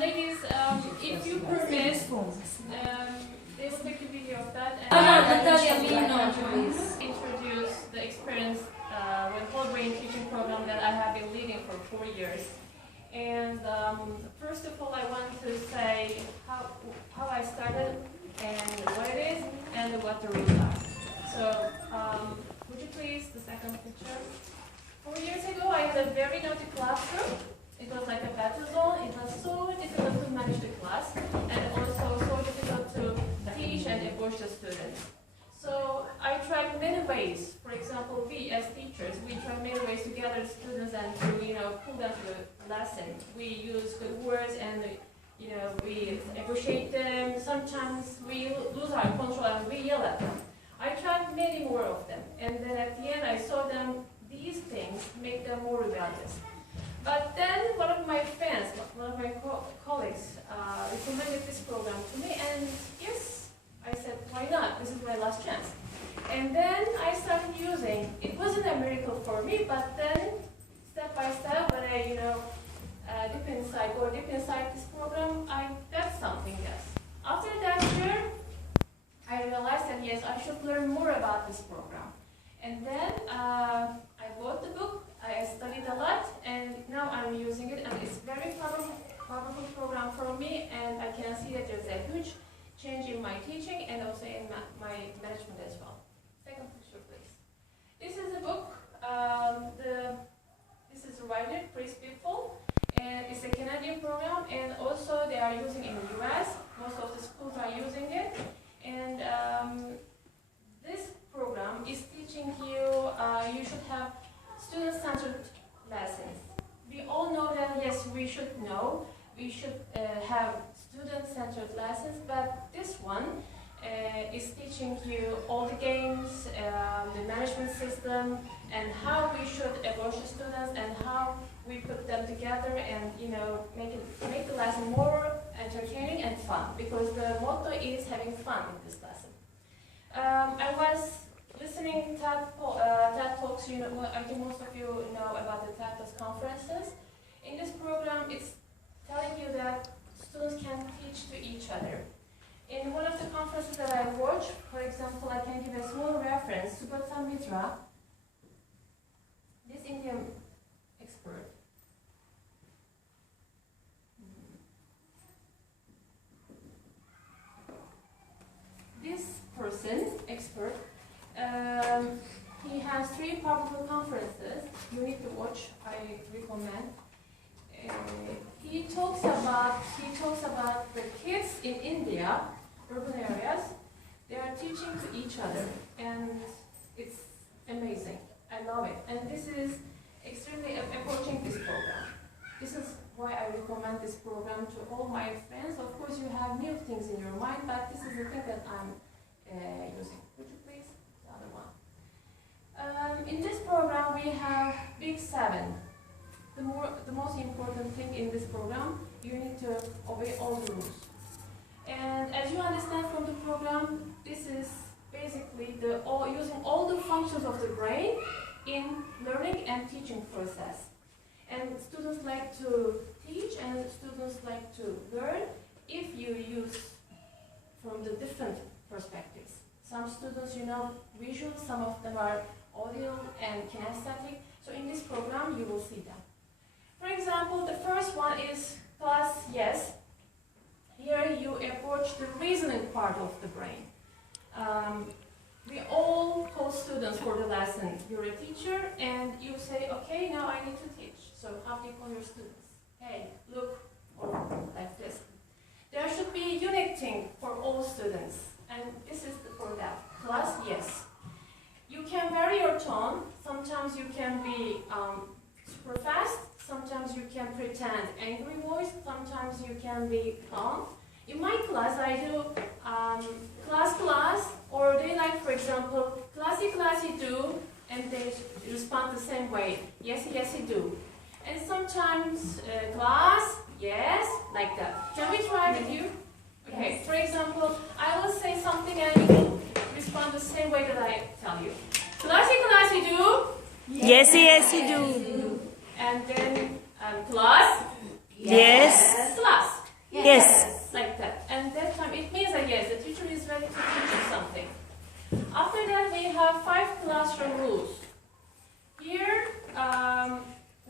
Ladies, if you permit, they will take a video of that and introduce the experience with whole brain teaching program that I have been leading for 4 years. And first of all, I want to say how I started and what it is and what the rules are. So, would you please, the second picture? 4 years ago, I had a very naughty classroom. It was like a battle zone. It was so difficult to manage the class and also so difficult to teach and approach the students. So I tried many ways. For example, we as teachers, we tried many ways to gather the students and to pull them to the lesson. We use good words and we appreciate them. Sometimes we lose our control and we yell at them. I tried many more of them, and then at the end I saw them. These things make them more rebellious. But then one of my friends, one of my colleagues, recommended this program to me, and yes, I said, why not? This is my last chance. And then I started using. It wasn't a miracle for me, but then step by step, when I go deep inside this program, I got something else. After that year, I realized that yes, I should learn more about this program. And then I bought the book. I studied a lot, and now I'm using it, and it's very powerful program for me, and I can see that there's a huge change in my teaching and also in my management as well. Second picture, please. This is a book. This is a writer, Chris Biffle, and it's a Canadian program, and also they are using it in the US. Most of the schools are using it, and this program is teaching you, you should have student-centered lessons. We all know that, yes, we should have student-centered lessons, but this one is teaching you all the games, the management system, and how we should approach the students and how we put them together and make the lesson more entertaining and fun, because the motto is having fun in this lesson. I was listening TED Talks, I think most of you know about the TED Talks conferences. In this program, it's telling you that students can teach to each other. In one of the conferences that I watched, for example, I can give a small reference. Subhata Mitra, this Indian expert. This person, expert, he has 3 powerful conferences. You need to watch. I recommend. He talks about the kids in India, urban areas. They are teaching to each other, and it's amazing. I love it, and this is extremely approaching this program. This is why I recommend this program to all my friends. Of course, you have new things in your mind, but this is the thing that I'm using. Would you please? The other one. In this program, we have Big 7. The most important thing in this program, you need to obey all the rules. And as you understand from the program, this is basically using all the functions of the brain in learning and teaching process. And students like to teach and students like to learn if you use from the different perspectives. Some students, visual, some of them are audio and kinesthetic. So in this program, you will see them. For example, the first one is class yes. Here you approach the reasoning part of the brain. We all call students for the lesson. You're a teacher and you say, okay, now I need to teach. So how do you call your students? Hey, look, or like this. There should be a unique thing for all students, and this is for that. Class yes. You can vary your tone. Sometimes you can be super fast. Sometimes you can pretend angry voice. Sometimes you can be calm. In my class, I do class, or they like, for example, classy do, and they respond the same way. Yes, do. And sometimes class, yes, like that. Can we try with you? Okay. For example, I will say something and you will respond the same way that I tell you. Classy do. Yes, you do. And then class. Yes. Yes. Like that. And that time it means that yes, the teacher is ready to teach you something. After that, we have 5 classroom rules. Here,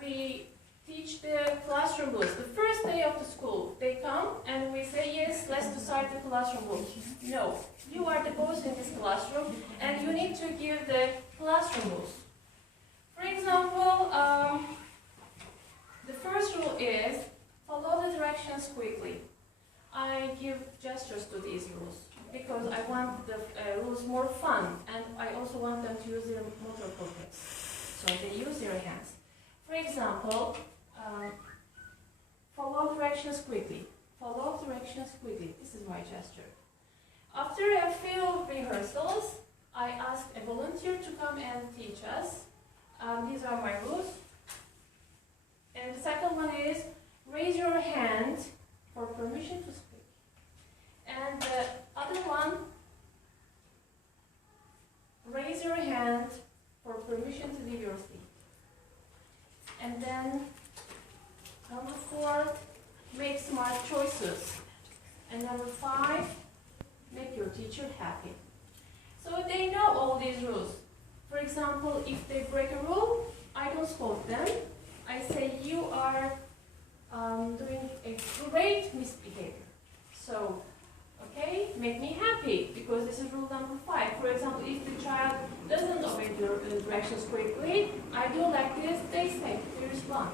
we teach the classroom rules. The first day of the school, they come and we say, yes, let's start the classroom rules. No, you are the boss in this classroom and you need to give the classroom rules. For example, the first rule is follow the directions quickly. I give gestures to these rules because I want the rules more fun and I also want them to use their motor cortex. So they use their hands. For example, follow directions quickly. Follow directions quickly. This is my gesture. After a few rehearsals, I ask a volunteer to come and teach us. These are my rules. And the second one is raise your hand for permission to speak. And the other one, raise your hand for permission to leave your seat. And then number 4, make smart choices. And number 5, make your teacher happy. So they know all these rules. For example, if they break a rule, I don't scold them. I say, you are doing a great misbehavior. So, okay, make me happy, because this is rule number 5. For example, if the child doesn't obey the directions quickly, I do like this, they say, they respond.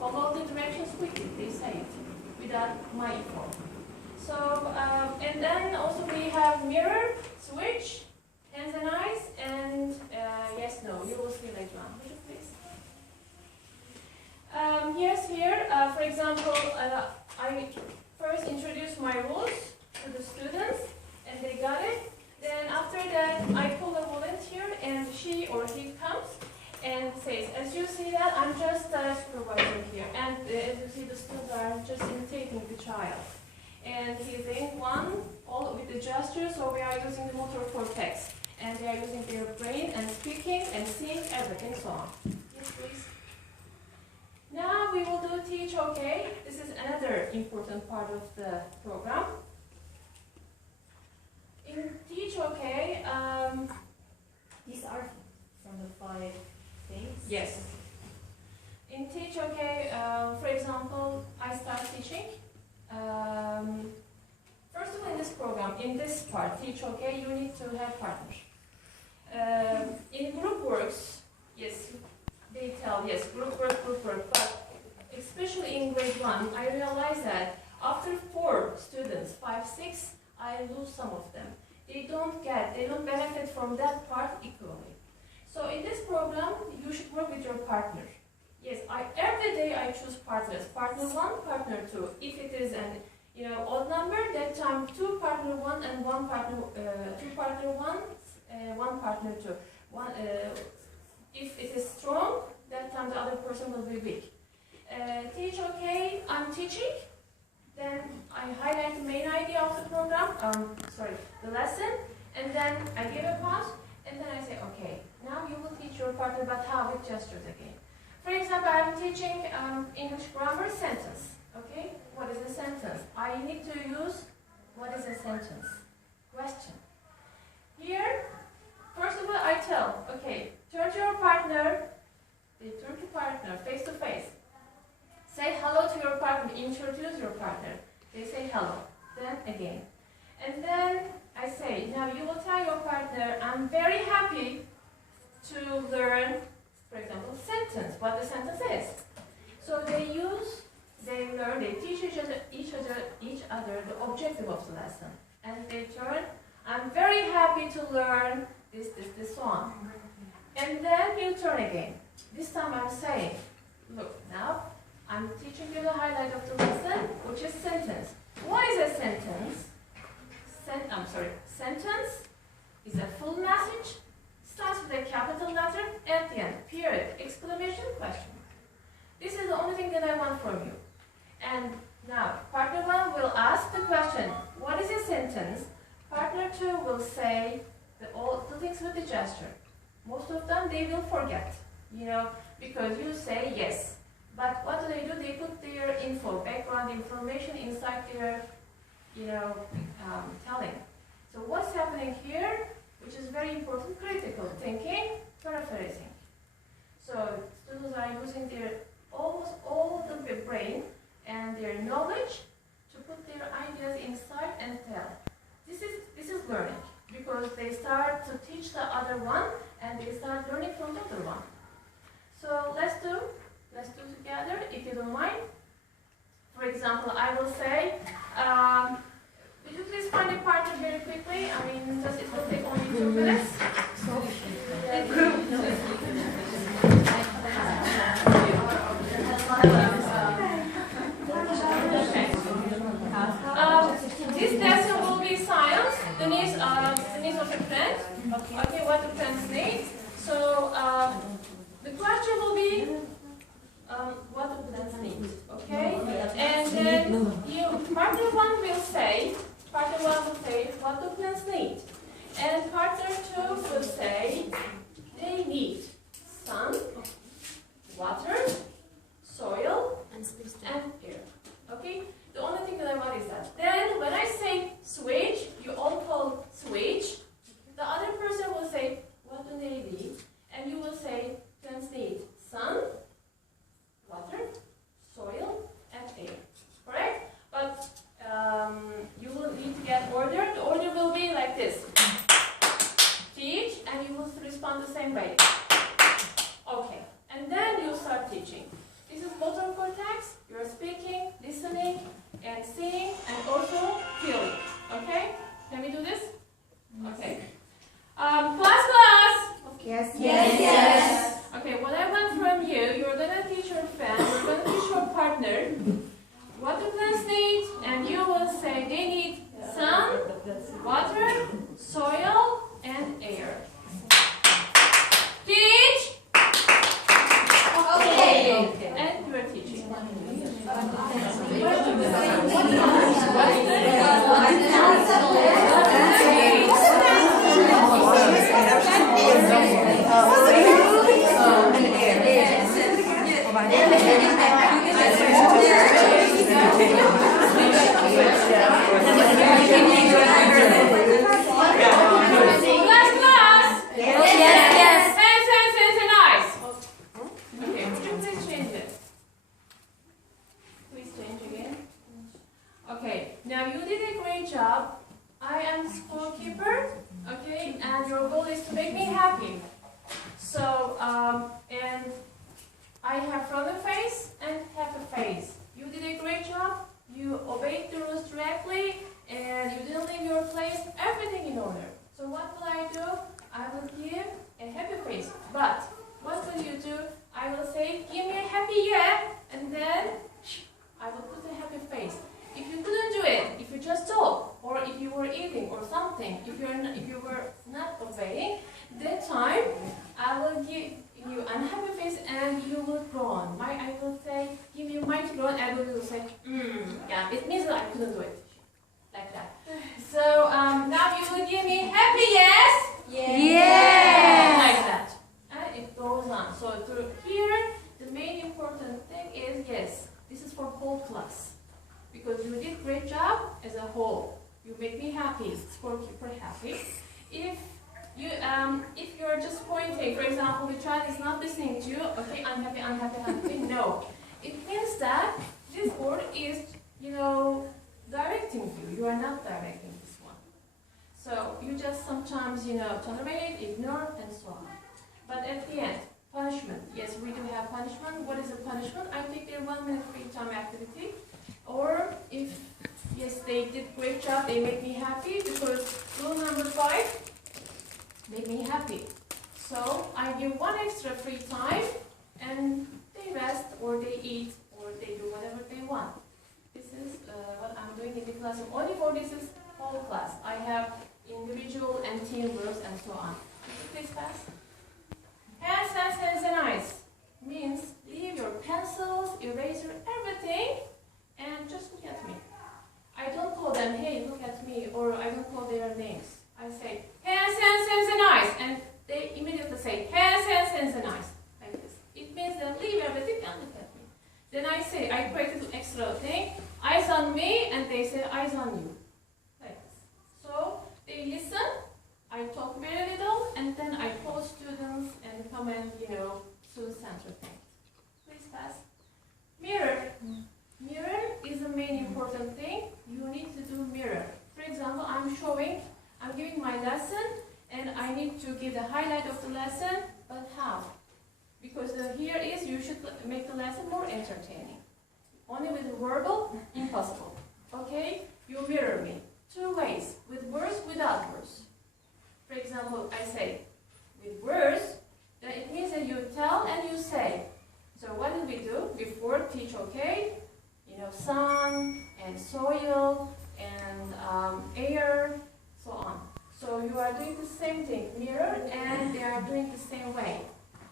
Follow the directions quickly, they say it, without my info. So, and then also we have mirror, switch, hands and eyes, and yes, no, you will see later on. Would you please? Yes, here, for example, I first introduce my rules to the students, and they got it. Then after that, I call a volunteer, and she or he comes and says, as you see that, I'm just a supervisor here, and as you see, the students are just imitating the child. And he's in one, all with the gestures, so we are using the motor cortex. And they are using their brain and speaking and seeing everything, so on. Yes, please. Now we will do Teach OK. This is another important part of the program. In Teach OK, These are from the 5 things? yes. In Teach OK, for example, I start teaching. First of all, in this program, in this part, Teach OK, you need to have partners. In group works, yes, they tell, yes, group work, but especially in grade 1, I realize that after 4 students, 5, 6, I lose some of them. They don't benefit from that part equally. So in this program, you should work with your partner. Yes, every day I choose partners, partner 1, partner 2. If it is an odd number, that time 2 partner 1 and 1 partner 2 partner 1, 1 partner 2. If it is strong, that time the other person will be weak. Teach OK, I'm teaching. Then I highlight the main idea of the program, the lesson, and then I give a pause, and then I say, okay, now you will teach your partner, but how? With gestures again. For example, I'm teaching English grammar sentence. Okay, what is a sentence? I need to use what is a sentence? Question. Here, first of all, I tell, okay, turn to your partner, they turn to partner, face to face. Say hello to your partner, introduce your partner. They say hello, then again. And then I say, now you will tell your partner, I'm very happy to learn, for example, sentence, what the sentence is. So they learn, they teach each other the objective of the lesson. And they turn, I'm very happy to learn this song. And then you turn again. This time I'm saying, look, now I'm teaching you the highlight of the lesson, which is sentence. What is a sentence? Sentence is a full message, starts with a capital letter, at the end, period, exclamation, question. This is the only thing that I want from you. And now, partner 1 will ask the question, what is a sentence? Partner 2 will say all the things with the gesture. Most of them they will forget, because you say yes. But what do? They put their info, background want the information inside their, telling. So what's happening here, which is very important, critical thinking, paraphrasing. So students are using their almost all of their brain and their knowledge to put their ideas inside and tell. This is learning, because they start to teach the other one and they start learning from the other one. So let's do together, if you don't mind. For example, I will say, would you please find a partner very quickly? I mean, it will take only 2 minutes. This lesson will be science. The needs of a friend. Okay, what the friends need. So the question will be what the friends need. Okay, and then partner one will say what the friends need, and partner two will say they need sun, water, soil, and air. Okay. The only thing that I want is that. Then when I say switch, you all call switch. The other person will say, what do they need? And you will say, friends need sun, water, soil, and air. Correct? But you will need to get order. The order will be like this. Teach, and you will respond the same way. Okay. And then you start teaching. This is motor cortex. You're speaking, listening, and seeing, and also feeling. Okay? Can we do this? Okay. Class. Yes. Okay, what I want from you, you're gonna teach your friend, you're gonna teach your partner what the plants need, and you will say they need sun, water, soil, and air. Teach. Okay. And you are teaching. Okay, now you did a great job. I am the scorekeeper, okay, and your goal is to make me happy. So, and I have front face and happy face. You did a great job. You obeyed the rules directly, and you didn't leave your place. Everything in order. So what will I do? I will give a happy face. But what will you do? I will say, give me a happy yeah, and then I will put a happy face. If you couldn't do it, if you just talk, or if you were eating or something, if you were not obeying, that time I will give you unhappy face and you will groan. I will say, give you mighty groan, and you will say, yeah, it means that I couldn't do it. Like that. So now you will give me happy yes? Yes! Like that. And it goes on. So through here, the main important thing is yes, this is for whole class. Because you did great job as a whole. You make me happy, scorekeeper happy. If you're just pointing, for example, the child is not listening to you, okay, unhappy, no. It means that this word is, directing you. You are not directing this one. So you just sometimes, tolerate, ignore, and so on. But at the end, punishment. Yes, we do have punishment. What is a punishment? I take their 1 minute free time activity. Or if, yes, they did great job, they make me happy, because rule number 5, make me happy. So I give 1 extra free time, and they rest, or they eat, or they do whatever they want. This is what I'm doing in the classroom. Only for this is whole class. I have individual and team groups and so on. Please pass. Hands and eyes means leave your pencils, eraser, everything, and just look at me. I don't call them, hey, look at me, or I don't call their names. I say, hands and eyes, and they immediately say, hands and eyes, like this. It means that leave everything and look at me. Then I say, I created an extra thing, on you. Like this. So they listen, I talk very little, and then I pause students and comment, to the center thing. Please pass. Mirror. Mirror is the main important thing. You need to do mirror. For example, I'm giving my lesson, and I need to give the highlight of the lesson, but how? Because here is, you should make the lesson more entertaining. Only with verbal, impossible. Okay? You mirror me. 2 ways, with words, without words. For example, I say, with words, then it means that you tell and you say. So what did we do? Before, teach, okay? Sun, and soil, and air, so on. So you are doing the same thing, mirror, and they are doing the same way.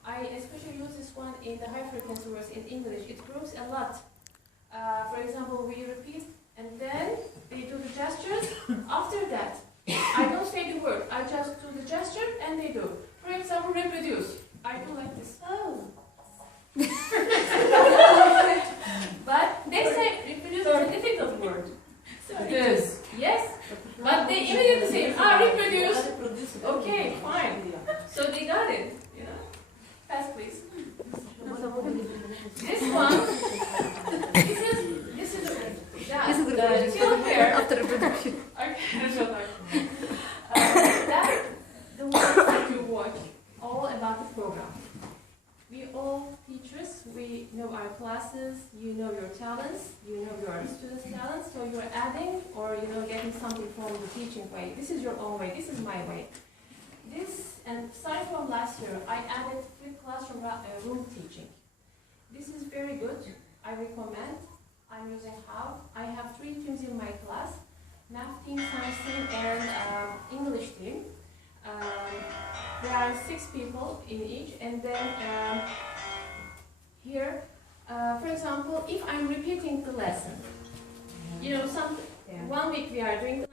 I especially use this one in the high frequency words in English. It grows a lot. For example, we repeat, and then they do the gestures. After that, I don't say the word. I just do the gesture, and they do. For example, reproduce. I do like this. Oh. But they say reproduce is a difficult word. Yes. Yes. But they immediately say, reproduce. Okay, fine. So they got it. Pass, please. This one. This is the till here. After reproduction. Okay. That's the ones that you watch. All about the program. We all teachers, we know our classes, you know your talents, you know your students' talents, so you're adding or getting something from the teaching way. This is your own way, this is my way. This, and starting from last year, I added flipped classroom room teaching. This is very good, I recommend. I'm using how? I have 3 teams in my class, math team, science team, and English team. There are 6 people in each, and then here, for example, if I'm repeating the lesson, 1 week we are doing